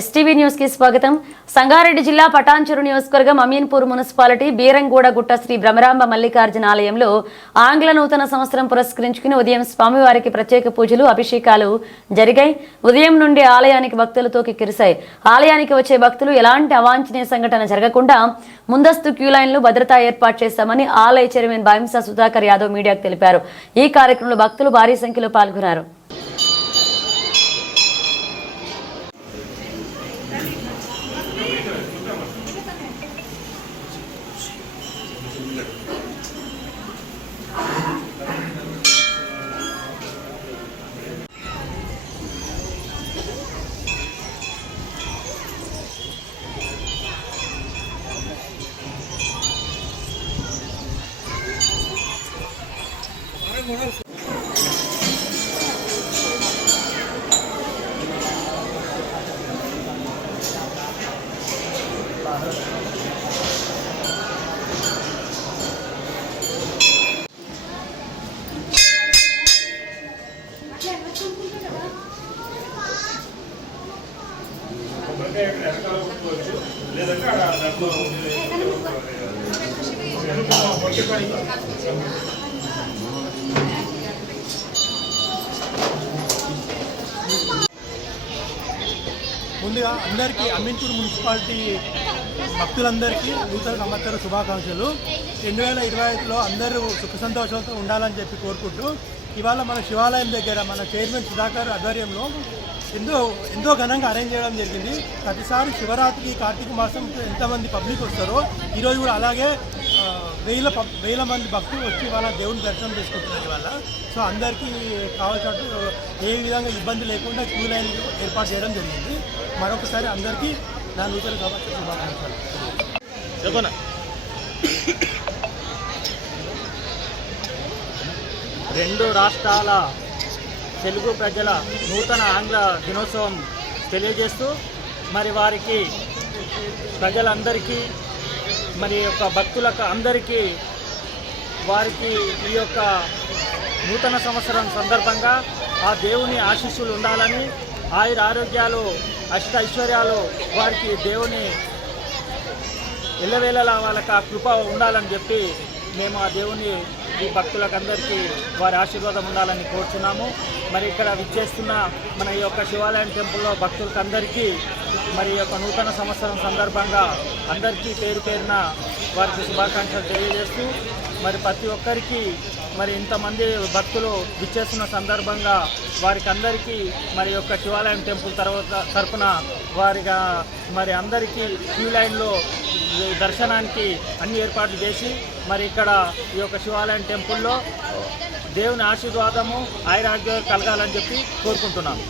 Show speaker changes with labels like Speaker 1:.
Speaker 1: STV న్యూస్కి స్వాగతం. సంగారెడ్డి జిల్లా పటాన్చెరు నియోజకవర్గం అమీన్పూర్ మున్సిపాలిటీ బీరంగూడ గుట్ట శ్రీ భ్రమరాంబ మల్లికార్జున ఆలయంలో ఆంగ్ల నూతన సంవత్సరం పురస్కరించుకుని ఉదయం స్వామివారికి ప్రత్యేక పూజలు అభిషేకాలు జరిగాయి. ఉదయం నుండి ఆలయానికి భక్తులతో కిరిశాయి. ఆలయానికి వచ్చే భక్తులు ఎలాంటి అవాంఛనీయ సంఘటన జరగకుండా ముందస్తు క్యూ లైన్లు భద్రతా ఏర్పాటు చేశామని ఆలయ చైర్మన్ భావింస సుధాకర్ యాదవ్ మీడియాకు తెలిపారు. ఈ కార్యక్రమంలో భక్తులు భారీ సంఖ్యలో పాల్గొన్నారు. Gracias.
Speaker 2: ముందుగా అందరికీ అమీన్పూర్ మున్సిపాలిటీ భక్తులందరికీ నూతన సంవత్సర శుభాకాంక్షలు. రెండు వేల ఇరవై ఐదులో అందరూ సుఖ సంతోషాలతో ఉండాలని చెప్పి కోరుకుంటూ ఇవాళ మన శివాలయం దగ్గర మన చైర్మన్ సుధాకర్ ఆధ్వర్యంలో ఎంతో ఎంతో ఘనంగా అరేంజ్ చేయడం జరిగింది. ప్రతిసారి శివరాత్రి కార్తీక మాసం ఎంతమంది పబ్లిక్ వస్తారో ఈరోజు కూడా అలాగే వేల పబ్- వేల మంది భక్తులు వచ్చి వాళ్ళ దేవుని దర్శనం చేసుకుంటున్నారు ఇవాళ. సో అందరికీ కావాల్సినట్టు ఏ విధంగా ఇబ్బంది లేకుండా క్యూ లైన్ ఏర్పాటు చేయడం జరిగింది. మరొకసారి అందరికీ నా నూతన సంవత్సర శుభాకాంక్షలు
Speaker 3: రెండు రాష్ట్రాల తెలుగు ప్రజల నూతన ఆంగ్ల దినోత్సవం తెలియజేస్తూ మరి వారికి ప్రజలందరికీ మరి యొక్క భక్తులకు అందరికీ వారికి ఈ యొక్క నూతన సంవత్సరం సందర్భంగా ఆ దేవుని ఆశీస్సులు ఉండాలని ఆయుర ఆరోగ్యాలు అష్ట ఐశ్వర్యాలు వారికి దేవుని ఎల్లవేళలా వాళ్ళకి ఆ కృప ఉండాలని చెప్పి మేము ఆ దేవుని ఈ భక్తులకందరికీ వారి ఆశీర్వాదం ఉండాలని కోరుచున్నాము. మరి ఇక్కడ విచ్చేస్తున్న మన ఈ యొక్క శివాలయం టెంపుల్లో భక్తులకందరికీ మరి ఈ యొక్క నూతన సంవత్సరం సందర్భంగా అందరికీ పేరు పేరున వారికి శుభాకాంక్షలు తెలియజేస్తూ మరి ప్రతి ఒక్కరికి మరి ఇంతమంది భక్తులు విచ్చేస్తున్న సందర్భంగా వారికి అందరికీ మరి యొక్క శివాలయం టెంపుల్ తర్వాత తరపున వారిగా మరి అందరికీ క్యూ లైన్లో దర్శనానికి అన్ని ఏర్పాట్లు చేసి మరి ఇక్కడ ఈ యొక్క శివాలయం టెంపుల్లో దేవుని ఆశీర్వాదము ఆయురాగ్యం కలగాలని చెప్పి కోరుకుంటున్నాను.